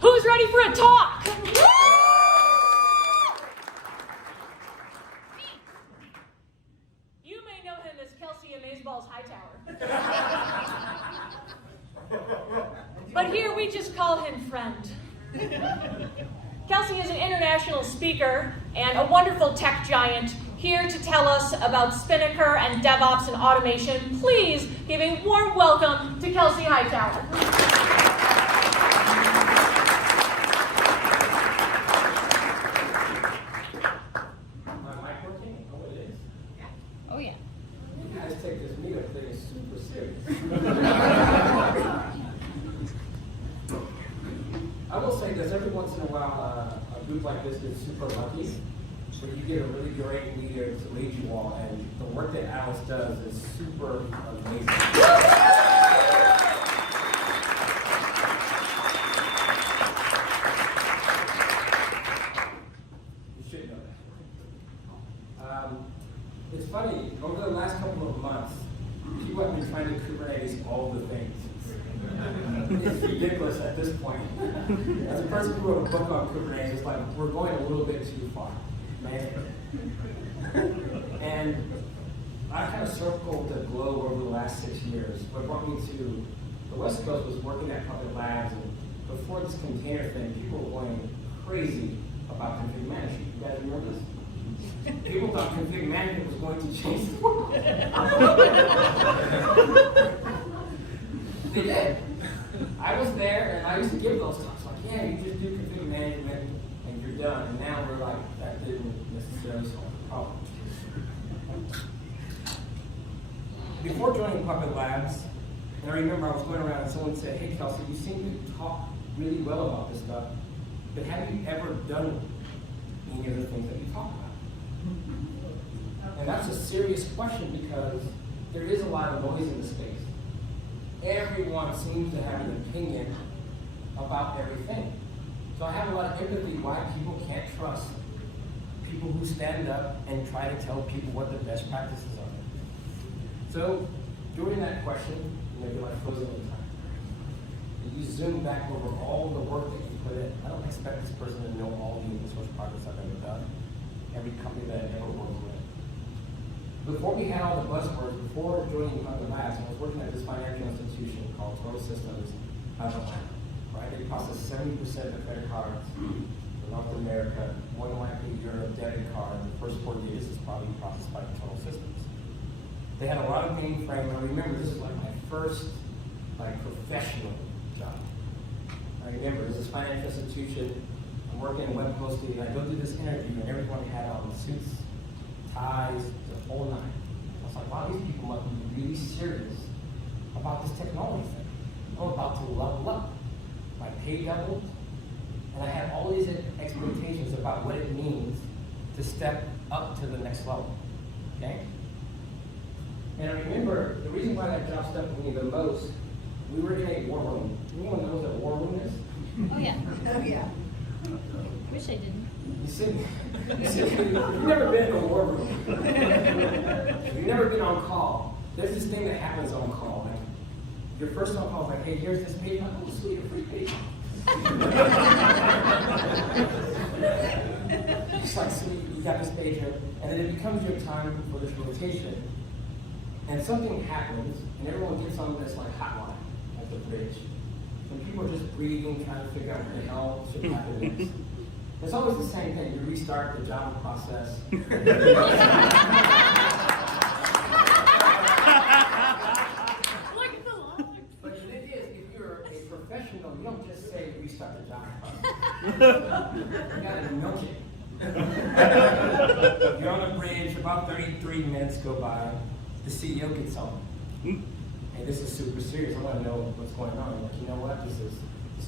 Who's ready for a talk? You may know him as Kelsey Hightower. But here we just call him friend. Kelsey is an international speaker and a wonderful tech giant here to tell us about Spinnaker and DevOps and automation. Please give a warm welcome to Kelsey Hightower. My mic working? Oh, it is. Oh, yeah. You guys take this meetup thing super serious. I will say this, every once in a while, a group like this gets super lucky, where you get a really great leader to lead you all, and the work that Alice does is super amazing. You should know that. It's funny, over the last couple of months, people have been trying to Kubernetes all the things. It's ridiculous at this point. As a person who wrote a book on Kubernetes, it's like, we're going a little bit too far. And I kind of circled the globe over the last 6 years. What brought me to the West Coast was working at public labs, and before this container thing, people were going crazy about config management. You guys remember this? People thought config management was going to change the world. They did. I was there, and I used to give those talks, like, yeah, you just do config management, and you're done. And now we're like, that didn't necessarily solve the problem. Before joining Puppet Labs, and I remember I was going around and someone said, hey, Kelsey, you seem to talk really well about this stuff, but have you ever done any of the things that you talk about? And that's a serious question because there is a lot of noise in the space. Everyone seems to have an opinion about everything. So I have a lot of empathy why people can't trust people who stand up and try to tell people what the best practices are. So during that question, you're like frozen in time. You zoom back over all the work that you put in. I don't expect this person to know all the open source projects I've ever done, every company that I've ever worked with. Before we had all the buzzwords, before joining Puppet Labs, I was working at this financial institution called Total Systems out of Atlanta. Right? They process 70% of credit cards in North America, more than likely your debit card. The first 4 years is probably processed by Total Systems. They had a lot of mainframe. I remember this is like my first professional job. I remember this is financial institution. I'm working in web hosting, and I go do this interview, and everyone had on suits, ties, the whole nine. I was like, wow, these people must be really serious about this technology thing. I'm about to level up. My pay doubled, and I had all these expectations about what it means to step up to the next level. Okay? And I remember the reason why that job stuck with me the most, we were in a war room. Anyone knows what a war room is? Oh, yeah. Oh, yeah. Wish I didn't. You've never been in a war room. You've never been on call. There's this thing that happens on call. Like, your first on call is like, hey, here's this page. Like, oh, sweet, a free page. It's like, sweet, you got this page here. And then it becomes your time for this rotation. And something happens, and everyone gets on this like hotline at the bridge. And people are just breathing, trying to figure out what the hell should happen next. It's always the same thing. You restart the Java process. But the thing is, if you're a professional, you don't just say restart the Java process. You gotta milk it. You're on a bridge, about 33 minutes go by, the CEO gets on. Hey, this is super serious. I want to know what's going on. I'm like, you know what? This is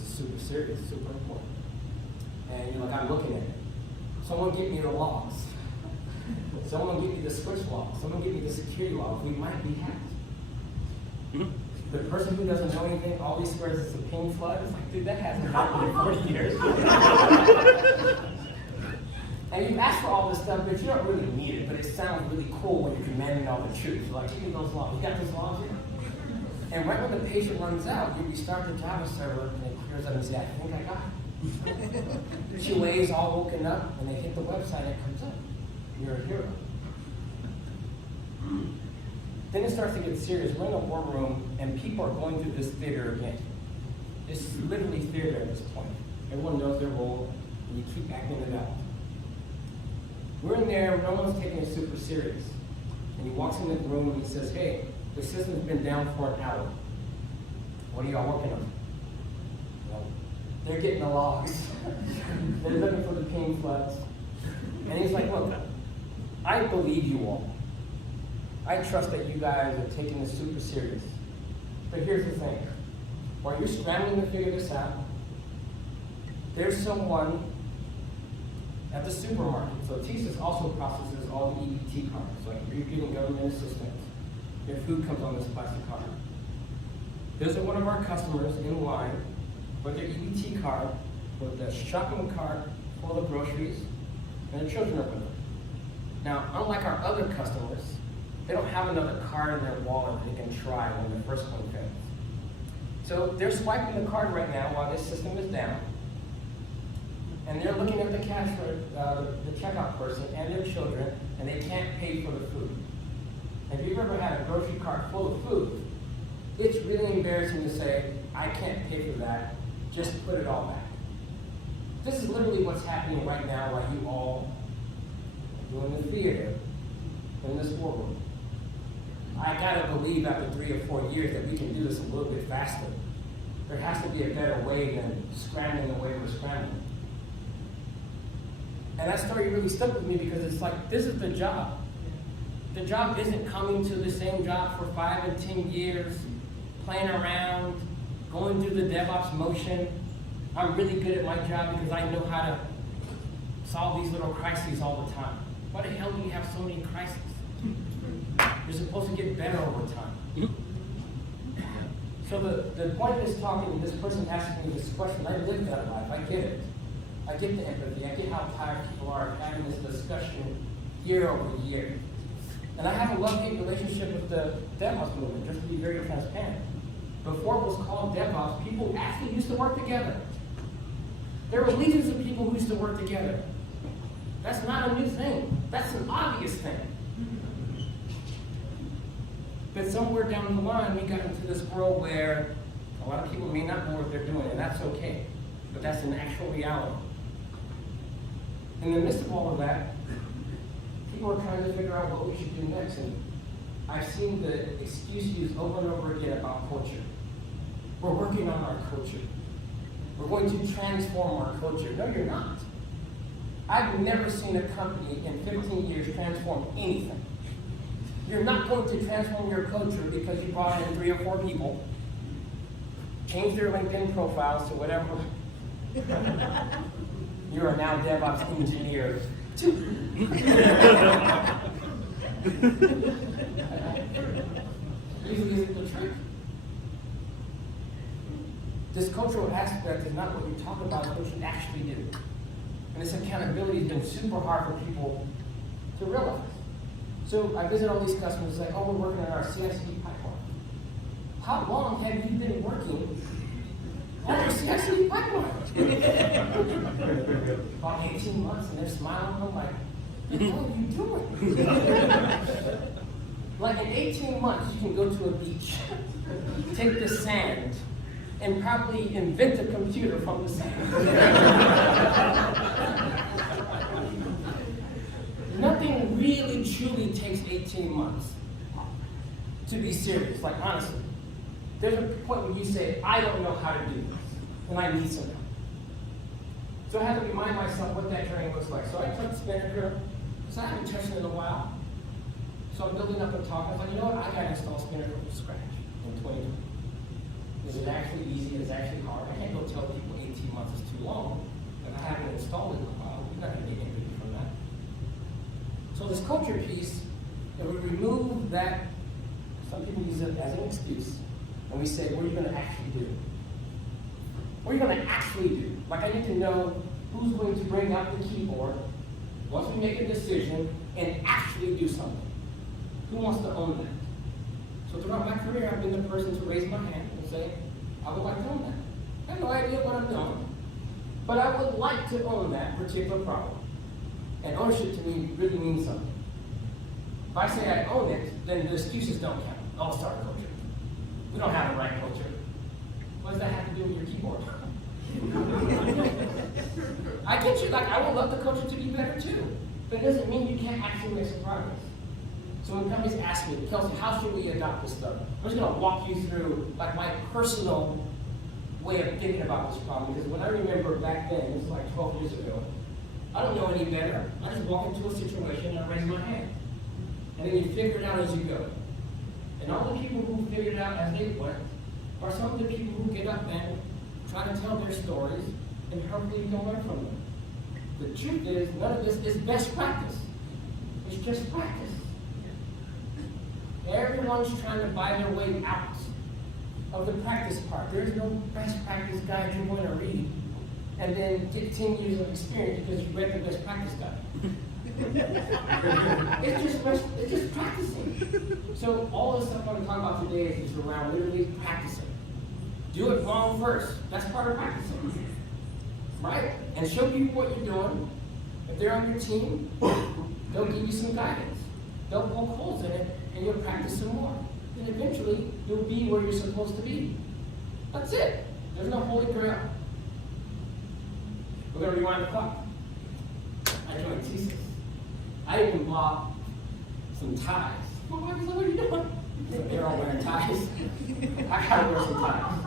super serious, super important. And you're like, I'm looking at it. Someone give me the logs. Someone give me the switch logs. Someone give me the security logs. We might be hacked. The person who doesn't know anything always swears it's a ping flood. It's like, dude, that hasn't happened in 40 years. And you ask for all this stuff, but you don't really need it. But it sounds really cool when you're commanding all the truth. You're like, give me those logs. You got those logs here? And right when the patient runs out, you restart the Java server and it clears turns up and says, I think I got it. She waves all woken up, and they hit the website, and it comes up. You're a hero. Then it starts to get serious. We're in a war room, and people are going through this theater again. It's literally theater at this point. Everyone knows their role, and you keep acting it out. We're in there, no one's taking it super serious. And he walks in the room and he says, hey, the system's been down for an hour. What are y'all working on? Well, they're getting the logs. They're looking for the ping floods. And he's like, look, I believe you all. I trust that you guys are taking this super serious. But here's the thing. While you're scrambling to figure this out, there's someone at the supermarket. So TSYS also processes all the EBT cards. So like if you're getting government assistance, your food comes on this plastic card. There's one of our customers in line with their EBT card, with a shopping cart full of groceries, and their children are with them. Now, unlike our other customers, they don't have another card in their wallet they can try when the first one fails. So they're swiping the card right now while this system is down, and they're looking at the cash the checkout person and their children, and they can't pay for the food. If you've ever had a grocery cart full of food, it's really embarrassing to say, I can't pay for that, just put it all back. This is literally what's happening right now while you all are doing the theater in this war room. I gotta believe after 3 or 4 years that we can do this a little bit faster. There has to be a better way than scrambling the way we're scrambling. And that story really stuck with me because it's like, this is the job. The job isn't coming to the same job for 5 and 10 years, playing around, going through the DevOps motion. I'm really good at my job because I know how to solve these little crises all the time. Why the hell do you have so many crises? You're supposed to get better over time. So the point of this talking, this person asking me this question, I lived that life, I get it. I get the empathy, I get how tired people are of having this discussion year over year. And I have a love-hate relationship with the DevOps movement, just to be very transparent. Before it was called DevOps, people actually used to work together. There were legions of people who used to work together. That's not a new thing. That's an obvious thing. But somewhere down the line, we got into this world where a lot of people may not know what they're doing, and that's okay. But that's an actual reality. In the midst of all of that, people are trying to figure out what we should do next. And I've seen the excuse used over and over again about culture. We're working on our culture. We're going to transform our culture. No, you're not. I've never seen a company in 15 years transform anything. You're not going to transform your culture because you brought in 3 or 4 people, change their LinkedIn profiles to whatever. You are now DevOps engineer 2. Usually isn't the trick. This cultural aspect is not what you talk about, it's what you actually do. And this accountability has been super hard for people to realize. So I visit all these customers, like, oh, we're working on our CI/CD pipeline. How long have you been working on your CI/CD pipeline? About 18 months, and they're smiling. I'm like, what the hell are you doing? Like in 18 months, you can go to a beach, take the sand, and probably invent a computer from the sand. Nothing really truly takes 18 months to be serious, like honestly. There's a point where you say, I don't know how to do this, and I need some help. So I have to remind myself what that journey looks like. So I took Spinnaker, so I haven't touched it in a while. So I'm building up and talking. I was like, you know what, I gotta install Spinnaker from scratch in 2020. Is it actually easy? Is it actually hard? I can't go tell people 18 months is too long, and I haven't installed it in a while. You're not gonna get anything from that. So this culture piece, if we remove that, some people use it as an excuse, and we say, what are you going to actually do? What are you going to actually do? Like I need to know who's going to bring out the keyboard once we make a decision and actually do something. Who wants to own that? So throughout my career, I've been the person to raise my hand and say, I would like to own that. I have no idea what I'm doing. But I would like to own that particular problem. And ownership to me really means something. If I say I own it, then the excuses don't count. All-star culture. We don't have the right culture. What does that have to do with your keyboard? I get you, like I would love the culture to be better too. But it doesn't mean you can't actually make some progress. So when companies ask me, Kelsey, how should we adopt this stuff? I'm just gonna walk you through like my personal way of thinking about this problem, because when I remember back then, this was like 12 years ago, I don't know any better. I just walk into a situation and I raise my hand. And then you figure it out as you go. And all the people who figured it out as they went are some of the people who get up and try to tell their stories, and hopefully you can learn from them. The truth is, none of this is best practice. It's just practice. Everyone's trying to buy their way out of the practice part. There's no best practice guide you're going to read and then get 10 years of experience because you read the best practice guide. It's just practicing. So all the stuff I'm going to talk about today is just around literally practicing. Do it wrong first. That's part of practicing. Right? And show people what you're doing. If they're on your team, they'll give you some guidance. They'll poke holes in it, and you'll practice some more. And eventually, you'll be where you're supposed to be. That's it. There's no holy grail. We're going to rewind the clock. I joined thesis. I even bought some ties. What are you doing? They're all wearing ties. I gotta wear some ties.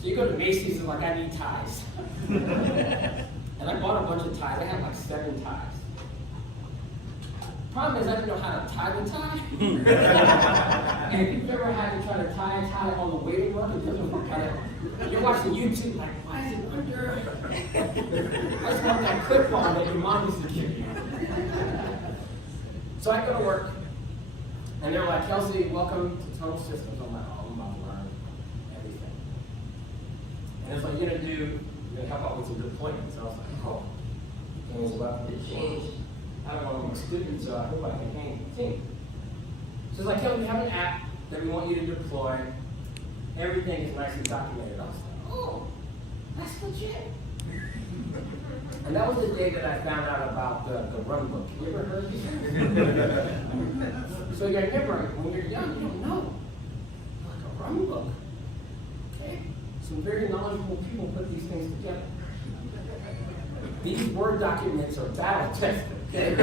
So you go to Macy's and like, I need ties. And I bought a bunch of ties. I had like 7 ties. Problem is, I didn't know how to tie the tie. And if you've ever had to try to tie a tie on the way to work, it doesn't work out. You're watching YouTube like, why is it under? I just want that clip on that your mom used to give you. So I go to work, and they're like, Kelsey, welcome to Total Systems. I'm like, oh, I'm about to learn everything. And it's like, you're gonna help out with some deployments. So I was like, oh, things about to change. I don't want to be students, so I hope I can hang the team. So it's like, Kelsey, we have an app that we want you to deploy. Everything is nicely documented. I was like, oh, that's legit. And that was the day that I found out about the run book. You ever heard of it? So you remember, when you're young, you don't know. Like a run book. Okay? Some very knowledgeable people put these things together. These Word documents are battle tested. Okay?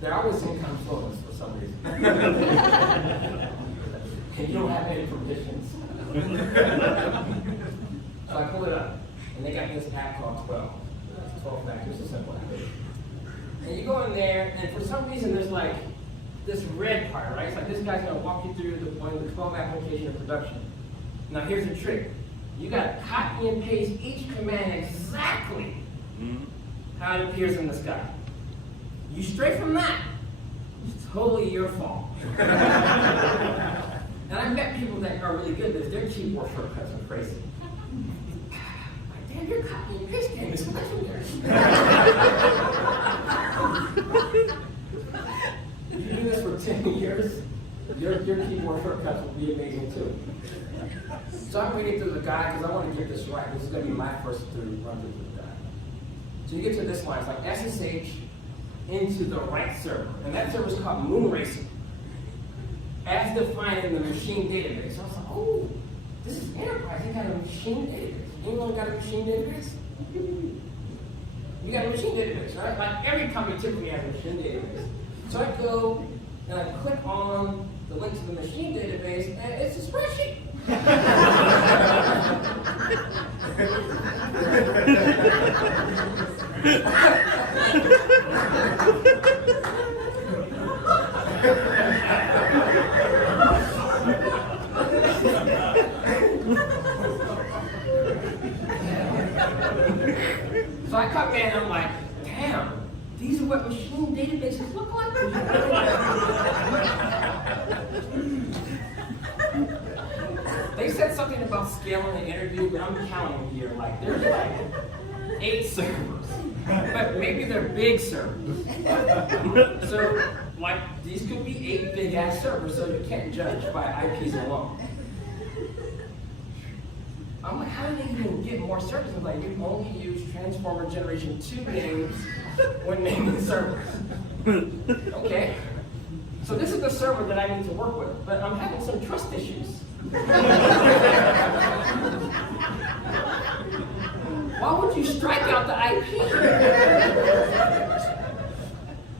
They're always in confluence for some reason. And you don't have any permissions. So I pull it up, and they got this app called 12. It's 12 factors, it's a simple app. And you go in there, and for some reason there's like this red part, right? It's like this guy's gonna walk you through the 12 application of production. Now here's the trick. You gotta copy and paste each command exactly how it appears in the sky. You stray from that, it's totally your fault. And I met people that are really good at this. Their keyboard shortcuts are crazy. Like, damn, your copy and paste game is legendary. If you do this for 10 years, your keyboard shortcuts will be amazing too. So I'm reading through the guide because I want to get this right. This is going to be my first run through the guide. So you get to this line. It's like SSH into the right server. And that server is called Moonracer, as defined in the machine database. So I was like, oh, this is enterprise. They got a machine database. Anyone got a machine database? You got a machine database, right? Like every company typically has a machine database. So I go and I click on the link to the machine database, and it's a spreadsheet. So I come in and I'm like, damn, these are what machine databases look like. They said something about scaling the interview, but I'm counting here. Like, there's like 8 servers, but maybe they're big servers. So like, these could be 8 big ass servers, so you can't judge by IPs alone. I'm like, how do they even get more servers? I'm like, you only use Transformer Generation 2 names when naming servers. Okay. So this is the server that I need to work with, but I'm having some trust issues. Why would you strike out the IP?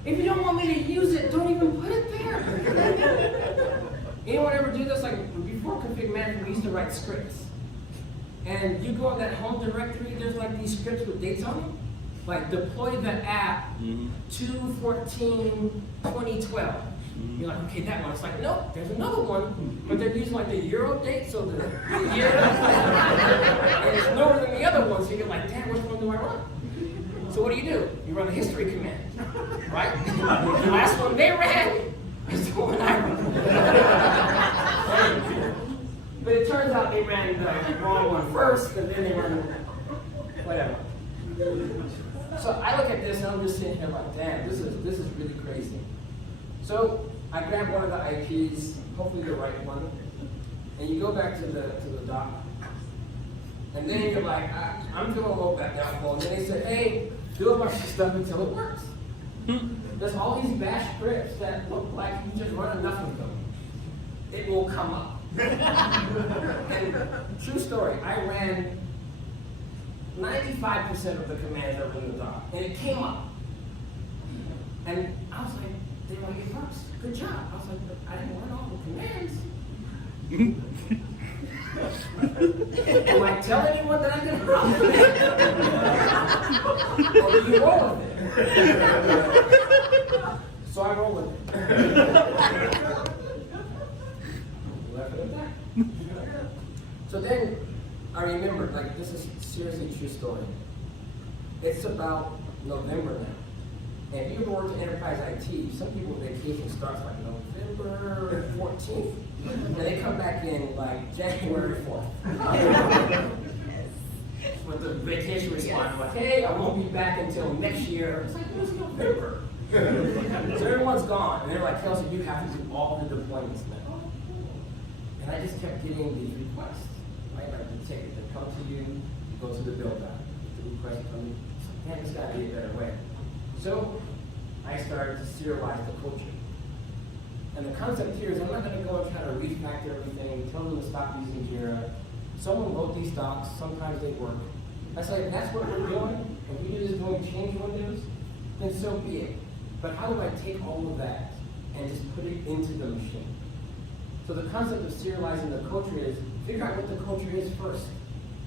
If you don't want me to use it, don't even put it there. Anyone ever do this? Like before config management, we used to write scripts. And you go in that home directory, there's like these scripts with dates on them. Like deploy the app 2/14/2012. You're like, okay, that one. It's like, nope, there's another one, but they're using like the Euro date, so the year, and it's lower than the other one, so you're like, damn, which one do I run? So what do? You run the history command, right? The last one they ran is the one I ran. But it turns out they ran the wrong one first, and then they ran whatever. So I look at this and I'm just sitting here like, damn, this is really crazy. So I grab one of the IPs, hopefully the right one, and you go back to the doc, and then you're like, I'm feeling a little bit downfall, and then they said, hey, do a bunch of stuff until it works. There's all these bash scripts that look like you just run enough of them. It will come up. And true story, I ran 95% of the commands that were in the doc, and it came up. And I was like, they were like, it works. Good job. I was like, but I didn't run all the commands. Do I tell anyone that I didn't run? Or do you roll with it? So I roll with it. Left it at that. So then I remember, like, this is seriously a true story. It's about November now. And if you ever worked in enterprise IT, some people's vacation starts like November 14th. And they come back in like January 4th. With the vacation response, like, hey, I won't be back until next year. It's like, it's November. So everyone's gone. And they're like, Kelsey, you have to do all the deployments now. And I just kept getting these requests. Right? Like the ticket that come to you, you go to the build out. The request comes, man, this got to be a better way. So I started to serialize the culture. And the concept here is I'm not going to go and try to refactor everything, tell them to stop using Jira. Someone wrote these docs, sometimes they work. I say, if that's what we're doing, and we do this doing change windows, then so be it. But how do I take all of that and just put it into the machine? So the concept of serializing the culture is figure out what the culture is first.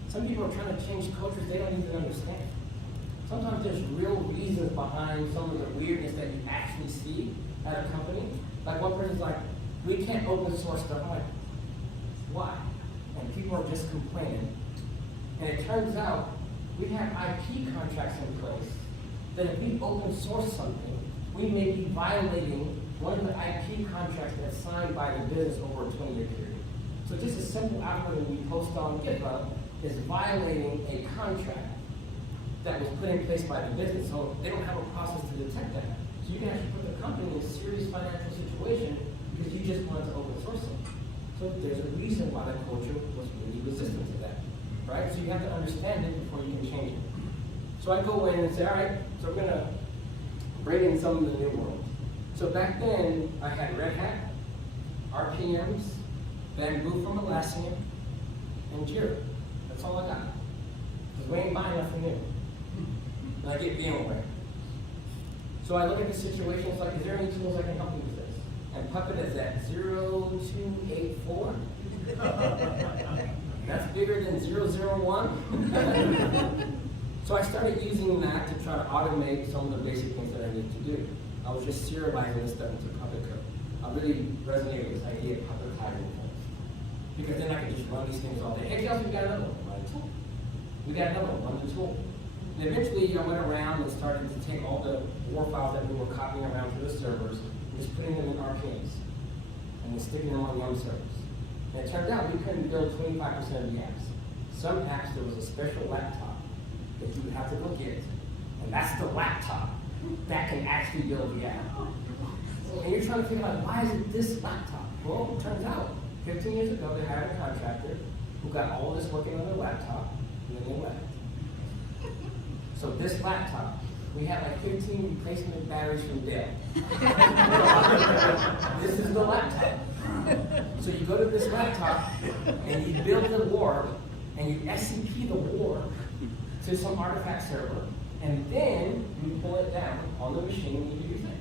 Some people are trying to change cultures they don't even understand. Sometimes there's real reasons behind some of the weirdness that you actually see at a company. Like one person's like, we can't open source stuff. I'm like, why? And people are just complaining. And it turns out we have IP contracts in place that if we open source something, we may be violating one of the IP contracts that's signed by the business over a 20-year period. So just a simple algorithm we post on GitHub is violating a contract that was put in place by the business. So they don't have a process to detect that. So you can actually put the company in a serious financial situation because you just wanted to open source it. So there's a reason why the culture was really resistant to that, right? So you have to understand it before you can change it. So I go in and say, all right, so we're gonna bring in some of the new world. So back then, I had Red Hat, RPMs, Bamboo from Atlassian, and Jira. That's all I got. Because we ain't buying nothing new. And I get VMware. So I look at the situation, it's like, is there any tools I can help you with this? And Puppet is at 0284. That's bigger than 001. So I started using that to try to automate some of the basic things that I need to do. I was just serializing this stuff into Puppet code. I really resonated with this idea of Puppet hiring things. Because then I could just run these things all day. Hey, Kelsey, we got another one. Run the tool. We got another one. Run the tool. And eventually, I went around and started to take all the war files that we were copying around to the servers and just putting them in RPMs and then sticking them on Yum servers. And it turned out we couldn't build 25% of the apps. Some apps, there was a special laptop that you would have to go get, and that's the laptop that can actually build the app. And you're trying to figure out, why is it this laptop? Well, it turns out, 15 years ago, they hired a contractor who got all this working on their laptop, and then they left. So this laptop, we have like 15 replacement batteries from Dell. This is the laptop. So you go to this laptop, and you build the war, and you SCP the war to some artifact server, and then you pull it down on the machine and you do your thing.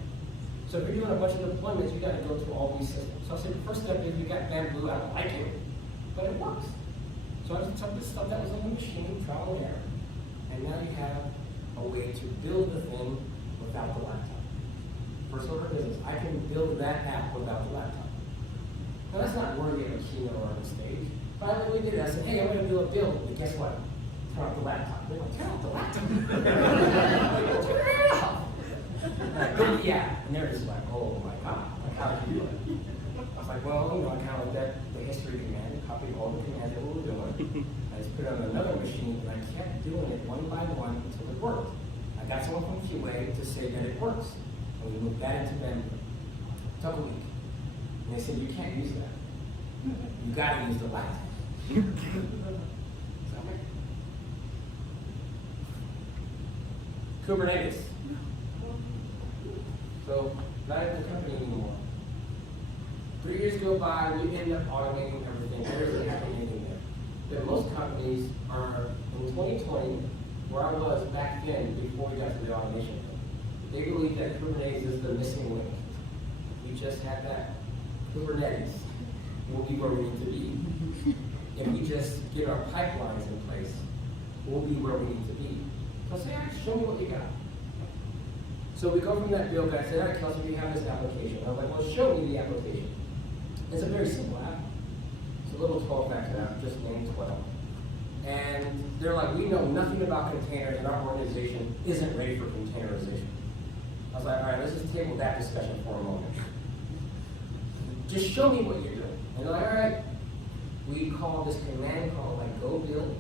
So if you're doing a bunch of deployments, you got to go through all these systems. So I said the first step is we got Bamboo. I don't like it, but it works. So I just took this stuff that was on the machine, trial and error, and now you have a way to build the thing without the laptop. First order of business, I can build that app without the laptop. Now that's not worthy of a keynote or on a stage. But I literally did it. I said, hey, I'm going to do a build, but guess what? Turn off the laptop. They're like, turn off the laptop? Turn it off. And I built the app, and they're just like, oh my God, like how did you do it? I was like, well, you know, I kind of looked at the history command, copied all the commands that we were doing. I just put it on another machine, and I kept doing it one by one until it worked. I got someone from QA to say that it works, and we moved that into Bamboo. It took a week. And they said, you can't use that. You got to use the laptop. Kubernetes. So, not in the company anymore. 3 years go by, we end up automating everything. There doesn't happen anything there. But most companies are, in 2020, where I was back then, before we got to the automation thing, they believe that Kubernetes is the missing link. We just had that. Kubernetes will be where we need to be. If we just get our pipelines in place, we'll be where we need to be. So I say, all right, show me what you got. So we go from that build, I said, all right, Kelsey, we have this application. I was like, well, show me the application. It's a very simple app. It's a little 12-factor app, just named 12. And they're like, we know nothing about containers, and our organization isn't ready for containerization. I was like, all right, let's just table that discussion for a moment. Just show me what you're doing. And they're like, all right, we call this command called like go build,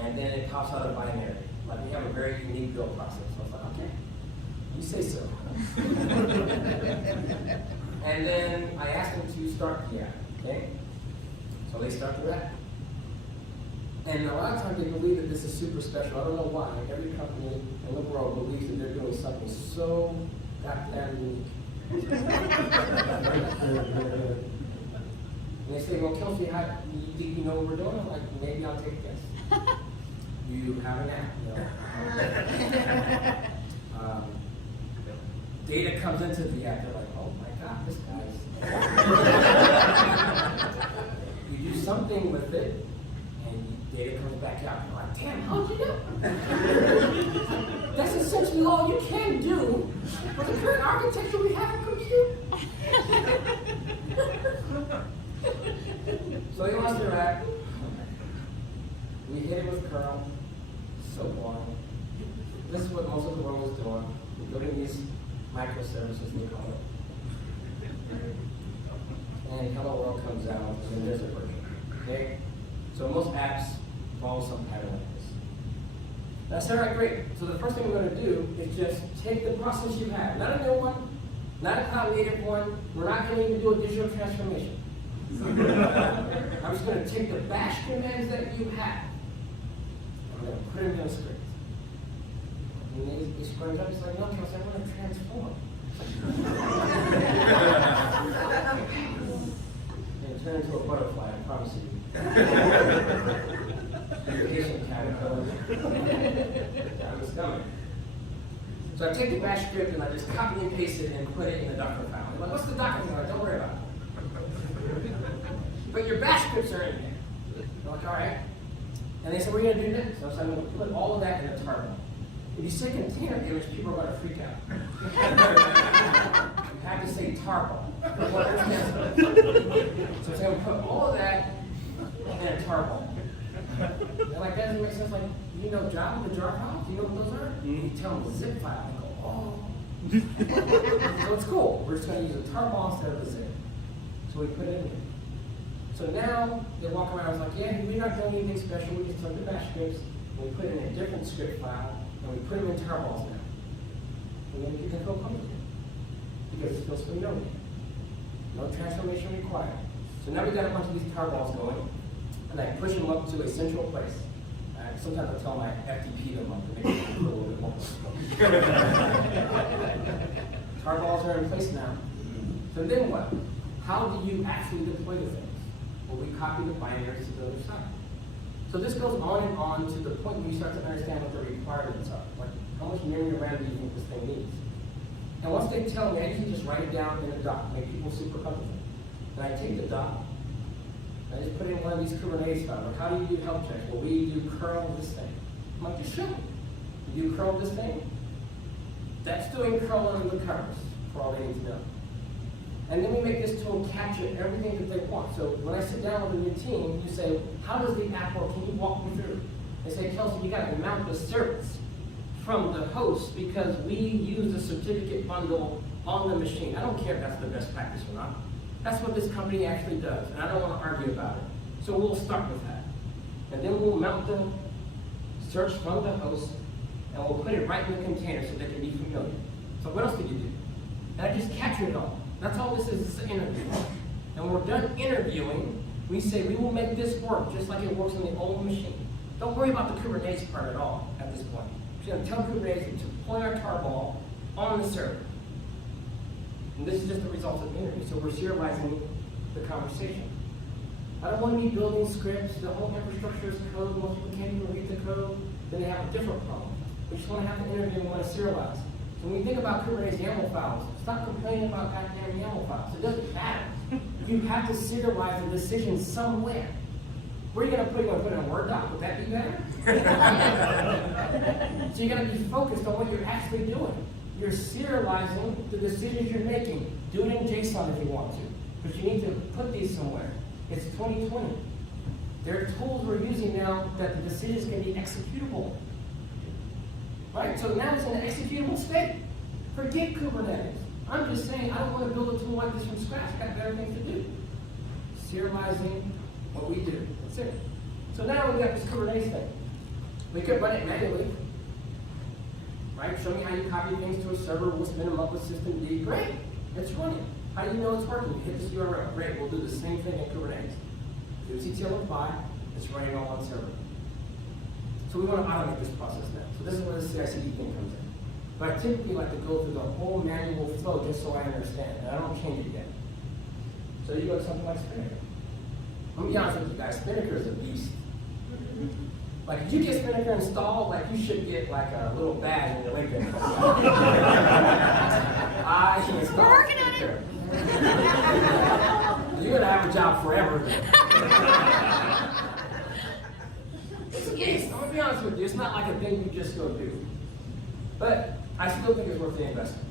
and then it pops out a binary. Like we have a very unique build process. So I was like, okay, you say so. And then I asked them to start the app, okay? So they start the app. And a lot of times they believe that this is super special. I don't know why. Every company in the world believes that they're doing something so goddamn unique. And they say, well, Kelsey, how do you think you know what we're doing? I'm like, maybe I'll take this. You have an app, you know. Data comes into the app, they're like, oh my God, this guy's. You do something with it, and data comes back out. You're like, damn, how'd you know? That's essentially all you can do with the current architecture we have in compute. So they lost their app. We hit it with curl. So boring. This is what most of the world is doing. We're building these microservices, they call it. And Hello World comes out, and then there's a version. Okay? So most apps follow some pattern like this. That's all right, great. So the first thing we're going to do is just take the process you have. Not a new one, not a cloud native one. We're not going to even do a digital transformation. I'm just going to take the bash commands that you have. I'm going to put them in a script. And they scrunch up, it's like, no, Kelsey, I want to transform. And turn into a butterfly, I promise you. Patient caterpillar. That was coming. So I take the bash script and I just copy and paste it and put it in the Docker file. I'm like, what's the Docker file? Don't worry about it. But your bash scripts are in there. I'm like, all right. And they said, we're going to do this. So I'm going to put all of that in a tarball. If you say container image, people are going to freak out. You have to say tarball. So I'm going to put all of that in a tarball. They're like, that doesn't make sense. Like, you know Java, the jar files? Do you know what those are? And you tell them the zip file. They go, oh. So it's cool. We're just going to use a tarball instead of a zip. So we put it in there. So now they walk around and it's like, yeah, we're not doing anything special. We just took the bash scripts and we put it in a different script file and we put them in tarballs now. And then you can feel comfortable. because it feels familiar. No transformation required. So now we've got a bunch of these tarballs going, and I push them up to a central place. Sometimes I tell my FTP them up to make it feel a little bit more. Tarballs are in place now. So then what? How do you actually deploy the things? Well, we copy the binaries to the other side. So this goes on and on to the point where you start to understand what the requirements are. Like, how much memory RAM do you think this thing needs? And once they tell me, I usually just write it down in a doc, make people super comfortable. And I take the doc, and I just put it in one of these Kubernetes files. Like, how do you do health checks? Well, we do curl this thing. I'm like, just show me. You do curl this thing? That's doing curl under the covers, for all they need to know. And then we make this tool capture everything that they want. So when I sit down with a new team, you say, how does the app work? Can you walk me through? They say, Kelsey, you got to mount the certs from the host because we use the certificate bundle on the machine. I don't care if that's the best practice or not. That's what this company actually does, and I don't want to argue about it. So we'll start with that. And then we'll mount the certs from the host, and we'll put it right in the container so they can be familiar. So what else did you do? And I just captured it all. That's all this is an interview. And when we're done interviewing, we say we will make this work just like it works on the old machine. Don't worry about the Kubernetes part at all at this point. We're going to tell Kubernetes to deploy our tarball on the server. And this is just the result of the interview. So we're serializing the conversation. I don't want to be building scripts. The whole infrastructure is code. Most people can't even read the code. Then they have a different problem. We just want to have the interview and we want to serialize. So when we think about Kubernetes YAML files, stop complaining about goddamn YAML files. It doesn't matter. You have to serialize the decision somewhere. Where are you going to put it? You want to put it in a Word doc? Would that be better? So you got to be focused on what you're actually doing. You're serializing the decisions you're making. Do it in JSON if you want to, but you need to put these somewhere. It's 2020. There are tools we're using now that the decisions can be executable. Right? So now it's in an executable state. Forget Kubernetes. I'm just saying I don't want to build a tool like this from scratch. I've got better things to do. Serializing what we do. That's it. So now we've got this Kubernetes thing. We could run it manually. Right? Show me how you copy things to a server. We'll spin them up with system D. Great. It's running. How do you know it's working? You hit this URL. Great. We'll do the same thing in Kubernetes. Do CTL apply. It's running on one server. So we want to automate this process now. So this is where the CI/CD thing comes in. But I typically like to go through the whole manual flow just so I understand. And I don't change it yet. So you go to something like Spinnaker. Let me be honest with you guys. Spinnaker is a beast. Like, if you get Spinnaker installed, like, you should get, like, a little badge in your LinkedIn. I should install Spinnaker. You're going to have a job forever. It's a beast. I'm going to be honest with you. It's not like a thing you just go do. But I still think it's worth the investment.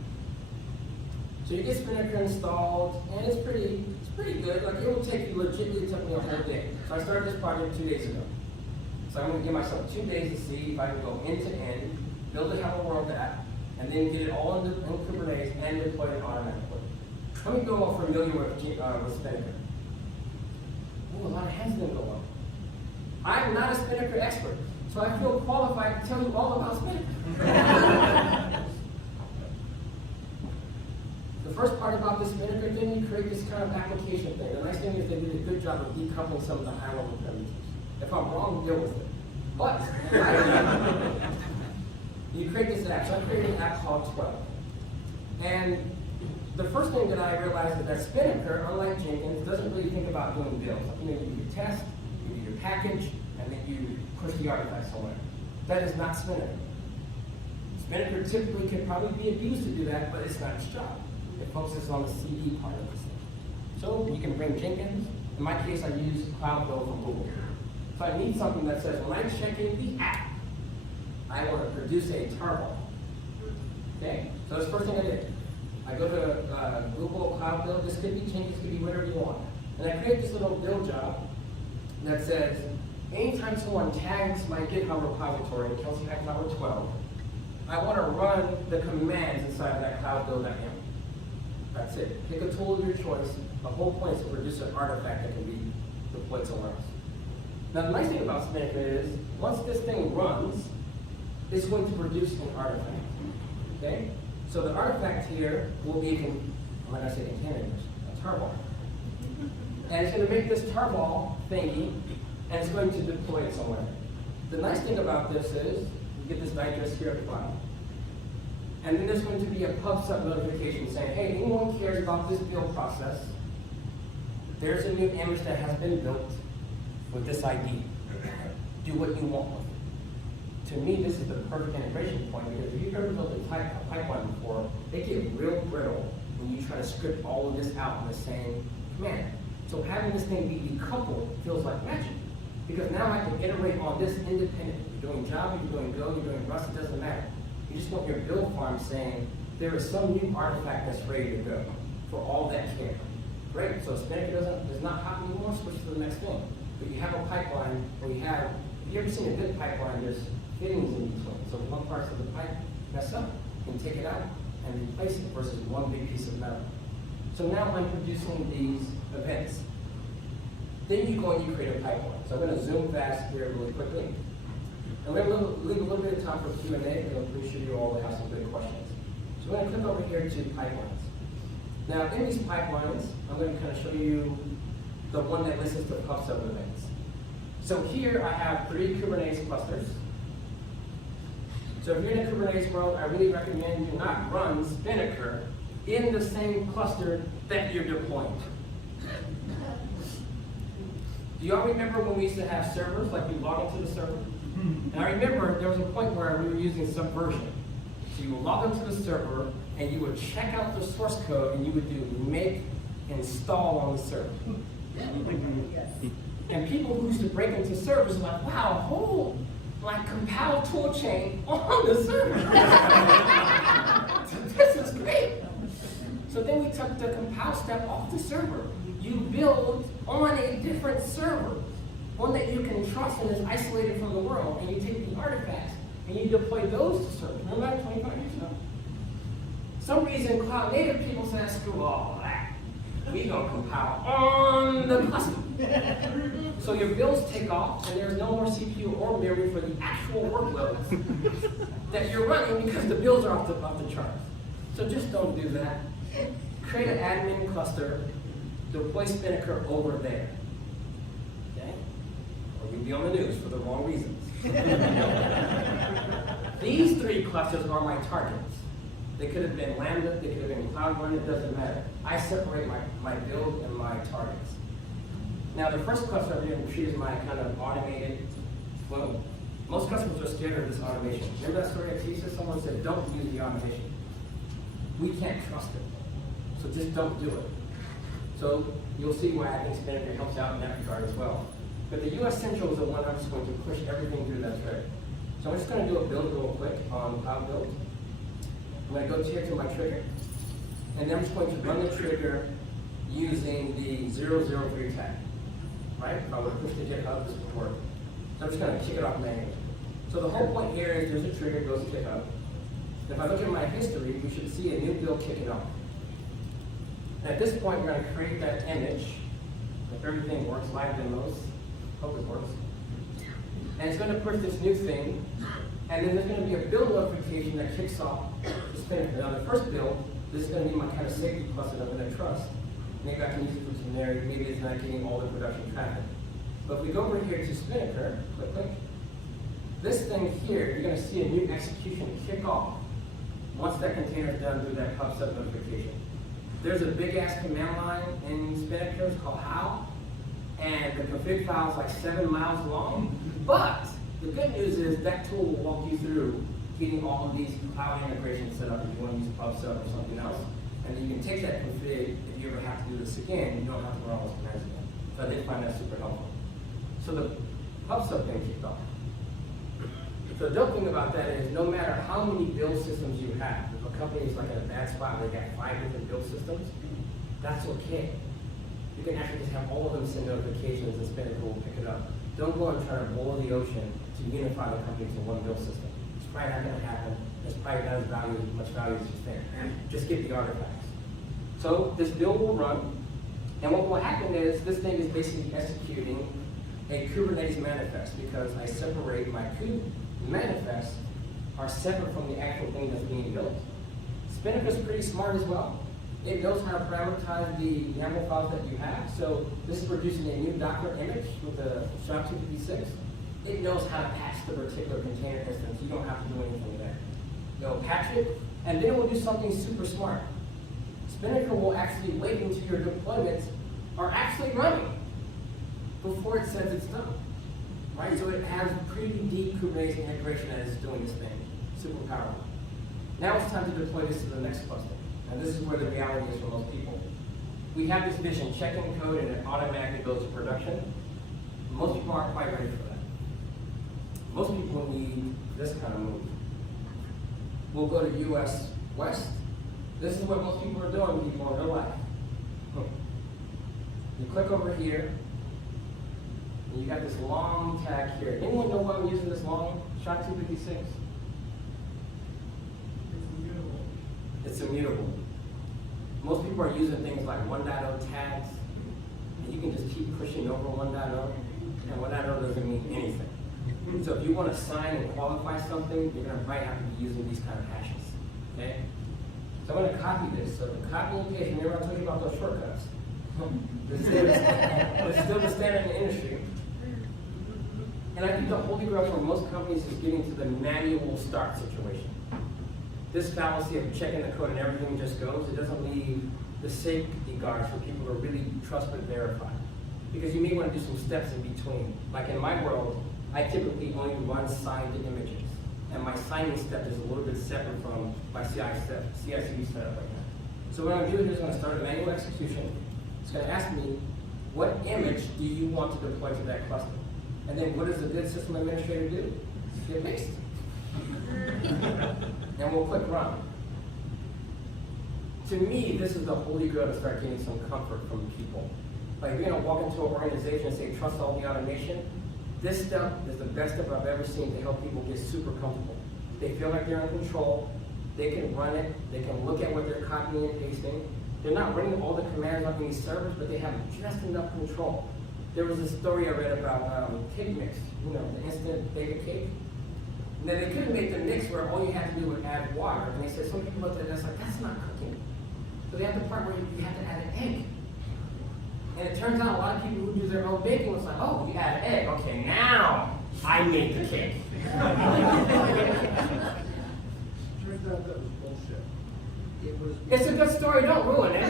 So you get Spinnaker installed, and it's pretty good. Like, it will take you, legitimately, it took me a whole day. So I started this project 2 days ago. So I'm going to give myself 2 days to see if I can go end to end, build a Hello World app, and then get it all in Kubernetes and deploy it automatically. Let me go more familiar with Spinnaker. Ooh, a lot of hands didn't go up. I'm not a Spinnaker expert, so I feel qualified to tell you all about Spinnaker. The first part about this Spinnaker thing, you create this kind of application thing. The nice thing is they did a good job of decoupling some of the high-level primitives. If I'm wrong, deal with it. But you create this app. So I created an app called 12. And the first thing that I realized is that Spinnaker, unlike Jenkins, doesn't really think about doing builds. You know, you do your test, you do your package, and then you push the artifact somewhere. That is not Spinnaker. Spinnaker typically can probably be abused to do that, but it's not its job. It focuses on the CD part of this thing. So you can bring Jenkins. In my case, I use CloudBuild from Google. So I need something that says, when I check in the app, I want to produce a tarball. Okay? So that's the first thing I did. I go to Google CloudBuild. This could be Jenkins, could be whatever you want. And I create this little build job that says, anytime someone tags my GitHub repository, Kelsey Hightower 12, I want to run the commands inside of that CloudBuild.yaml. That's it. Pick a tool of your choice. The whole point is to produce an artifact that can be deployed somewhere else. Now, the nice thing about Spinnaker is, once this thing runs, it's going to produce an artifact. Okay? So the artifact here will be I'm not going to say container English, a tarball. And it's going to make this tarball thingy, and it's going to deploy it somewhere. The nice thing about this is, you get this digest here at the bottom. And then there's going to be a pub/sub notification saying, hey, anyone cares about this build process, there's a new image that has been built with this ID. Do what you want with it. To me, this is the perfect integration point, because if you've ever built a pipeline before, they get real brittle when you try to script all of this out in the same command. So having this thing be decoupled feels like magic, because now I can iterate on this independently. You're doing Java, you're doing Go, you're doing Rust, it doesn't matter. You just want your build farm saying, there is some new artifact that's ready to go for all that care. Great, so Spinnaker does not hop anymore, switch to the next thing. But you have a pipeline where you have, if you've ever seen a good pipeline, there's fittings in between. So one part of the pipe mess up, you can take it out and replace it versus one big piece of metal. So now I'm producing these events. Then you go and you create a pipeline. So I'm going to zoom fast here really quickly. And we're going to leave a little bit of time for Q&A, because I'm pretty sure you all have some good questions. So we're going to click over here to pipelines. Now, in these pipelines, I'm going to kind of show you the one that listens to pub/sub events. So here I have 3 Kubernetes clusters. So if you're in a Kubernetes world, I really recommend you not run Spinnaker in the same cluster that you're deploying. Do y'all remember when we used to have servers, like you log into the server? And I remember there was a point where we were using Subversion. So you would log into the server, and you would check out the source code, and you would do make install on the server. And people who used to break into servers were like, wow, whole like compile tool chain on the server. This is great. So then we took the compile step off the server. You build on a different server, one that you can trust and is isolated from the world, and you take the artifacts and you deploy those to servers. Remember that 25 years ago? Some reason cloud native people say, screw all that. We gonna compile on the cluster. So your builds take off, and there's no more CPU or memory for the actual workloads that you're running, because the builds are off the charts. So just don't do that. Create an admin cluster, deploy Spinnaker over there. Okay? Or you'll be on the news for the wrong reasons. These 3 clusters are my targets. They could have been Lambda, they could have been Cloud Run, it doesn't matter. I separate my build and my targets. Now the first cluster I'm going to treat as my kind of automated, well, most customers are scared of this automation. Remember that story at TSA? Someone said, don't use the automation. We can't trust it, so just don't do it. So you'll see why I think Spinnaker helps out in that regard as well. But the US Central is the one I'm just going to push everything through that thread. So I'm just going to do a build real quick on CloudBuild. I'm going to go here to my trigger, and then I'm just going to run the trigger using the 003 tag. Right? If I would push the GitHub, this would work. So I'm just going to kick it off manually. So the whole point here is there's a trigger, goes to GitHub. If I look at my history, we should see a new build kicking off. And at this point, we're going to create that image. If everything works, live demos, hope it works. And it's going to push this new thing. And then there's going to be a build notification that kicks off the Spinnaker. Now, the first build, this is going to be my kind of safety cluster that I'm going to trust. Maybe I can use it for some there. Maybe it's not getting all the production traffic. But if we go over here to Spinnaker, click. This thing here, you're going to see a new execution kick off once that container is done through that pub/sub notification. There's a big ass command line in Spinnaker, it's called how, and the config file is like 7 miles long. But the good news is that tool will walk you through getting all of these cloud integrations set up if you want to use pub/sub or something else. And then you can take that config, if you ever have to do this again, you don't have to run all those commands again. So I did find that super helpful. So the pub/sub thing kicked off. So the dope thing about that is no matter how many build systems you have, if a company is like in a bad spot where they got 5 different build systems, that's okay. You can actually just have all of them send notifications and Spinnaker will pick it up. Don't go and try to boil the ocean to unify the companies in one build system. It's probably not going to happen. It's probably not as much value as you think. Just get the artifacts. So this build will run, and what will happen is this thing is basically executing a Kubernetes manifest, because I separate my kube manifests are separate from the actual thing that's being built. Spinnaker is pretty smart as well. It knows how to parameterize the YAML files that you have. So this is producing a new Docker image with a SHA-256. It knows how to patch the particular container instance. You don't have to do anything there. It'll patch it, and then it will do something super smart. Spinnaker will actually wait until your deployments are actually running before it says it's done. Right? So it has pretty deep Kubernetes integration that is doing this thing. Super powerful. Now it's time to deploy this to the next cluster. And this is where the reality is for most people. We have this vision, check in code, and it automatically goes to production. Most people aren't quite ready for that. Most people need this kind of move. We'll go to US West. This is what most people are doing, people in real life. You click over here, and you got this long tag here. Anyone know why I'm using this long SHA-256? It's immutable. Most people are using things like 1.0 tags, and you can just keep pushing over 1.0, and 1.0 doesn't mean anything. So if you want to sign and qualify something, you're going to probably have to be using these kind of hashes. Okay? So I'm going to copy this. So the copy and paste, remember I told you about those shortcuts. This is still the standard in the industry. And I think the holy grail for most companies is getting to the manual start situation. This fallacy of checking the code and everything just goes, it doesn't leave the safety guards for people to really trust and verify. Because you may want to do some steps in between. Like in my world, I typically only run signed images. And my signing step is a little bit separate from my CI/CD setup right now. So what I'm doing is I'm going to start a manual execution. It's going to ask me, what image do you want to deploy to that cluster? And then what does a good system administrator do? Hit paste. And we'll click run. To me, this is the holy grail to start getting some comfort from people. Like if you're going to walk into an organization and say, trust all the automation, this stuff is the best stuff I've ever seen to help people get super comfortable. They feel like they're in control. They can run it. They can look at what they're copying and pasting. They're not running all the commands on these servers, but they have just enough control. There was a story I read about cake mix, the instant baked cake. Now they couldn't make the mix where all you had to do was add water. And they said some people looked at it and like, that's not cooking. So they had the part where you have to add an egg. And it turns out a lot of people who do their own baking was like, oh, you add an egg. Okay, now I made the cake. Turns out that was bullshit. It's a good story, don't ruin it.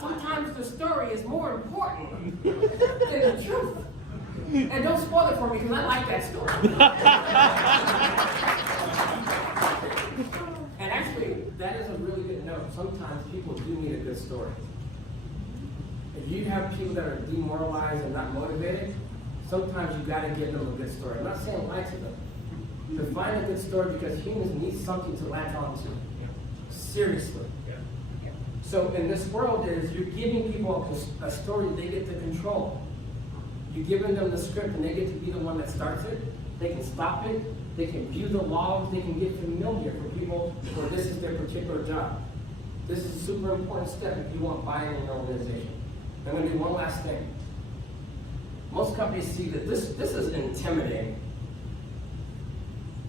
Sometimes the story is more important than the truth. And don't spoil it for me because I like that story. And actually, that is a really good note. Sometimes people do need a good story. If you have people that are demoralized and not motivated, sometimes you got to give them a good story. I'm not saying lie to them. But find a good story because humans need something to latch on to. Seriously. So in this world, you're giving people a story they get to control. You're giving them the script and they get to be the one that starts it. They can stop it. They can view the logs. They can get familiar for people where this is their particular job. This is a super important step if you want buy-in in your organization. I'm going to do one last thing. Most companies see that this is intimidating.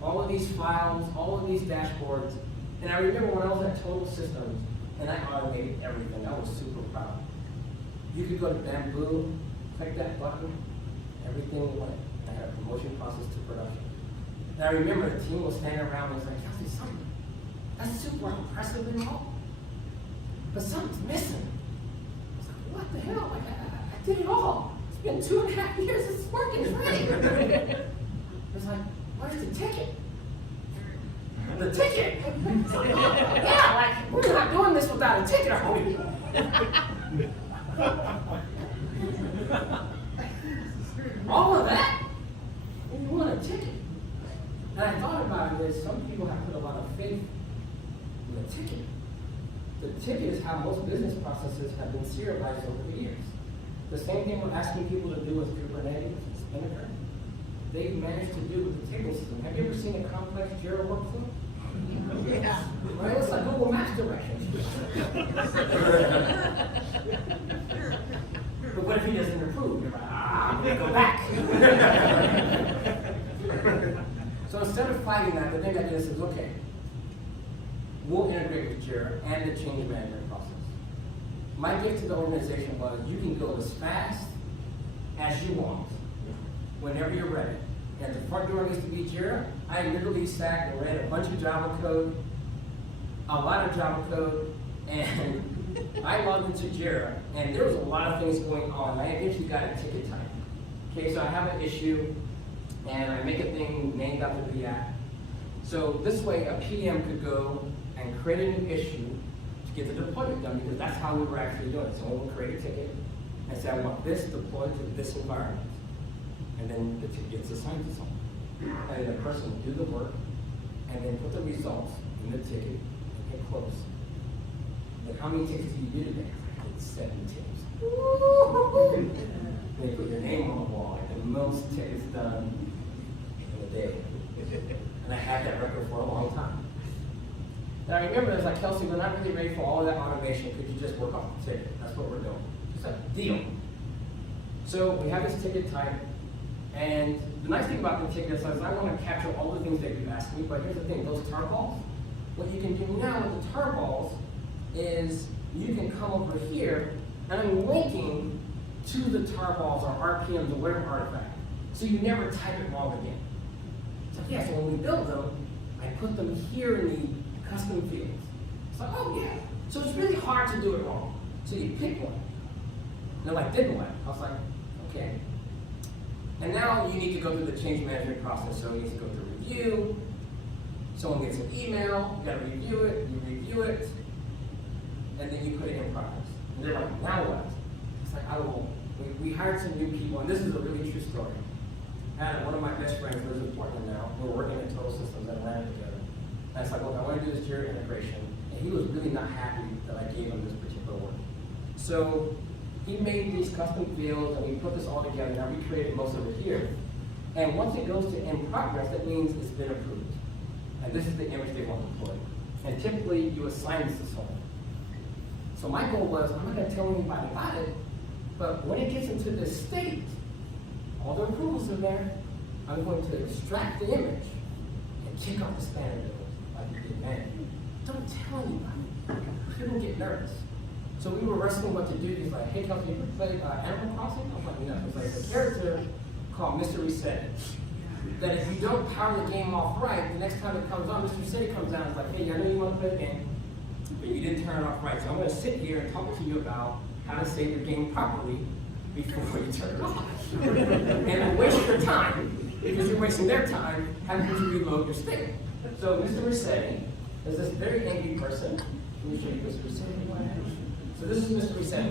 All of these files, all of these dashboards. And I remember when I was at Total Systems and I automated everything. I was super proud. You could go to Bamboo, click that button, everything went. I had a promotion process to production. And I remember the team was standing around and was like, Kelsey, something, that's super impressive and all, but something's missing. I was like, what the hell? Like, I did it all. It's been 2.5 years, it's working, it's ready. It's like, where's the ticket? The ticket? It's like, yeah, like, we're not doing this without a ticket, are we? All of that? And you want a ticket? And I thought about it as some people have put a lot of faith in the ticket. The ticket is how most business processes have been serialized over the years. The same thing we're asking people to do with Kubernetes and Spinnaker. They've managed to do with the table system. Have you ever seen a complex Jira workflow? Yeah. Right? It's like Google Maps directions. But what if he doesn't approve? You're like, I'm going to go back. So instead of fighting that, the thing I did is, okay, we'll integrate with Jira and the change management process. My gift to the organization was you can go as fast as you want, whenever you're ready. And the front door needs to be Jira. I literally sat and read a bunch of Java code, a lot of Java code, and I logged into Jira, and there was a lot of things going on. I eventually got a ticket type. Okay, so I have an issue, and I make a thing named after the app. So this way, a PM could go and create a new issue to get the deployment done, because that's how we were actually doing it. Someone will create a ticket and say, I want this deployed to this environment. And then the ticket gets assigned to someone. And then the person will do the work, and then put the results in the ticket and hit close. Like, how many tickets did you do today? I did 7 tickets. Woo! They put your name on the wall, like the most tickets done in a day. And I had that record for a long time. Now I remember, it's like, Kelsey, we're not really ready for all of that automation. Could you just work off the ticket? That's what we're doing. It's a deal. So we have this ticket type, and the nice thing about the ticket is I want to capture all the things that you asked me, but here's the thing, those tar balls, what you can do now with the tar balls is you can come over here, and I'm linking to the tar balls or RPMs or whatever artifact, so you never type it wrong again. So yeah, so when we build them, I put them here in the custom fields. It's like, oh yeah. So it's really hard to do it wrong. So you pick one. And they're like, didn't one. I was like, okay. And now you need to go through the change management process. So you need to go through review. Someone gets an email, you gotta review it, and then you put it in progress. And they're like, now what? It's like, I don't know. We hired some new people, and this is a really true story. And one of my best friends lives in Portland now. We're working at Total Systems and Atlanta together. And it's like, look, I want to do this Jira integration. And he was really not happy that I gave him this particular work. So he made these custom fields, and we put this all together. Now we created most of it here. And once it goes to in progress, that means it's been approved. And this is the image they want to deploy. And typically, you assign this to someone. So my goal was, I'm not going to tell anybody about it, but when it gets into this state, all the approvals are there, I'm going to extract the image and kick off the spanner build like you did man. Don't tell anybody. People get nervous. So we were wrestling what to do. He's like, hey, Kelsey, you ever play Animal Crossing? I was like, no. It's like a character called Mr. Reset. That if you don't power the game off right, the next time it comes on, Mr. Reset comes down and is like, hey, I know you want to play the game, but you didn't turn it off right. So I'm going to sit here and talk to you about how to save your game properly before you turn it off. And waste your time, because you're wasting their time having to reload your state. So Mr. Reset is this very angry person. Let me show you Mr. Reset. So this is Mr. Reset.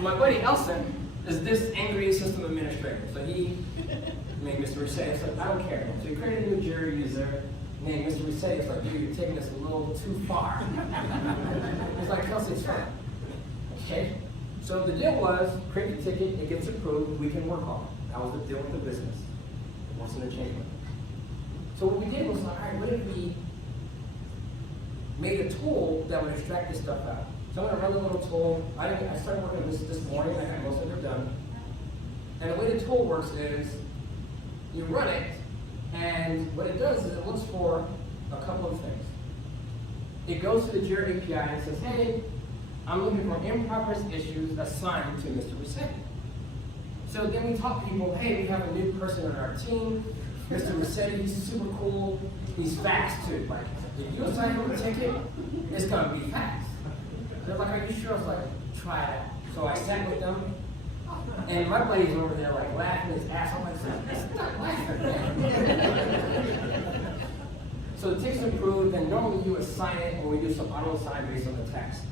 My buddy Elson is this angry system administrator. So he made Mr. Reset. It's like, I don't care. So he created a new Jira user named Mr. Reset. It's like, dude, you're taking this a little too far. It's like, Kelsey, it's fine. Okay? So the deal was, create the ticket, it gets approved, we can work on it. That was the deal with the business. It wasn't a change. So what we did was, all right, what if we made a tool that would extract this stuff out? So I'm going to run the little tool. I started working on this morning. I got most of it done. And the way the tool works is you run it, and what it does is it looks for a couple of things. It goes to the Jira API and says, hey, I'm looking for in-progress issues assigned to Mr. Reset. So then we talk to people, hey, we have a new person on our team. Mr. Reset, he's super cool. He's fast too. Like, if you assign him a ticket, it's going to be fast. They're like, are you sure? I was like, try it out. So I sat with them, and my buddy's over there like laughing his ass. I'm like, it's not laughing, man. So the ticket's approved, and normally you assign it, or we do some auto assign based on the text.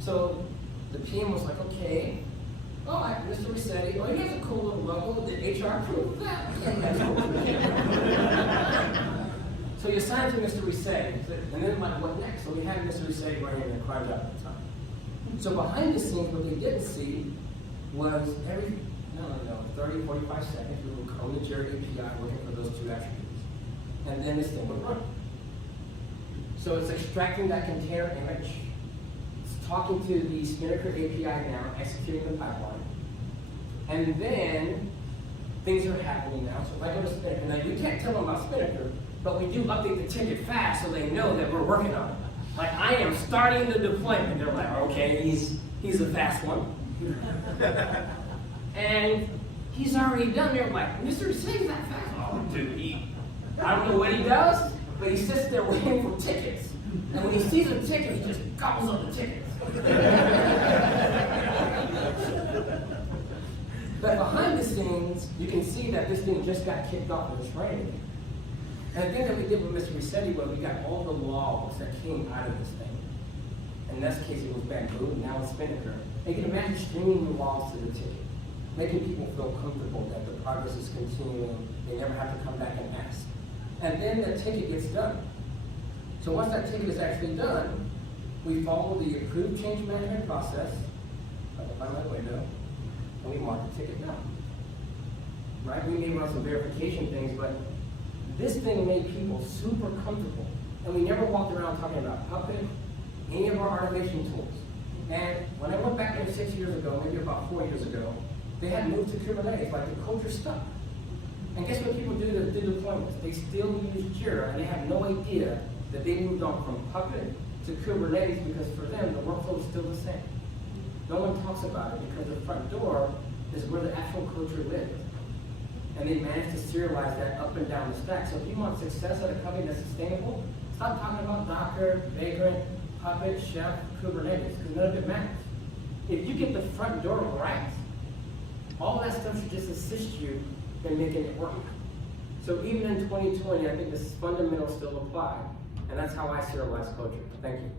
So the PM was like, okay, all right, Mr. Resetti, oh, he has a cool little logo. Did HR approve that? So you assign it to Mr. Resetti, and then like, what next? So we had Mr. Resetti running in the CloudBuild at the time. So behind the scenes, what they didn't see was every, 30, 45 seconds, we would code the Jira API looking for those two attributes. And then this thing would run. So it's extracting that container image. It's talking to the Spinnaker API now, executing the pipeline. And then things are happening now. So if I go to Spinnaker, now you can't tell them about Spinnaker but we do update the ticket fast so they know that we're working on it. Like, I am starting the deployment. They're like, okay, he's a fast one. And he's already done. They're like, Mr. Sing's that fast. Oh, dude, I don't know what he does, but he sits there waiting for tickets. And when he sees a ticket, he just gobbles up the tickets. But behind the scenes, you can see that this thing just got kicked off of this training. And the thing that we did with Mr. Rossetti was we got all the logs that came out of this thing. In this case, it was Bamboo, and now it's Spinnaker. And you can imagine streaming the logs to the ticket, making people feel comfortable that the progress is continuing. They never have to come back and ask. And then the ticket gets done. So once that ticket is actually done, we follow the approved change management process. I can find my window. And we mark the ticket down. Right? We may run some verification things, but this thing made people super comfortable. And we never walked around talking about Puppet, any of our automation tools. And when I went back there 6 years ago, maybe about 4 years ago, they had moved to Kubernetes, like the culture stuck. And guess what people do to do deployments? They still use Jira, and they have no idea that they moved on from Puppet to Kubernetes because for them, the workflow is still the same. No one talks about it because the front door is where the actual culture lives. And they managed to serialize that up and down the stack. So if you want success at a company that's sustainable, stop talking about Docker, Vagrant, Puppet, Chef, Kubernetes, because none of it matters. If you get the front door right, all that stuff should just assist you in making it work. So even in 2020, I think this fundamental still apply, and that's how I serialize culture. Thank you.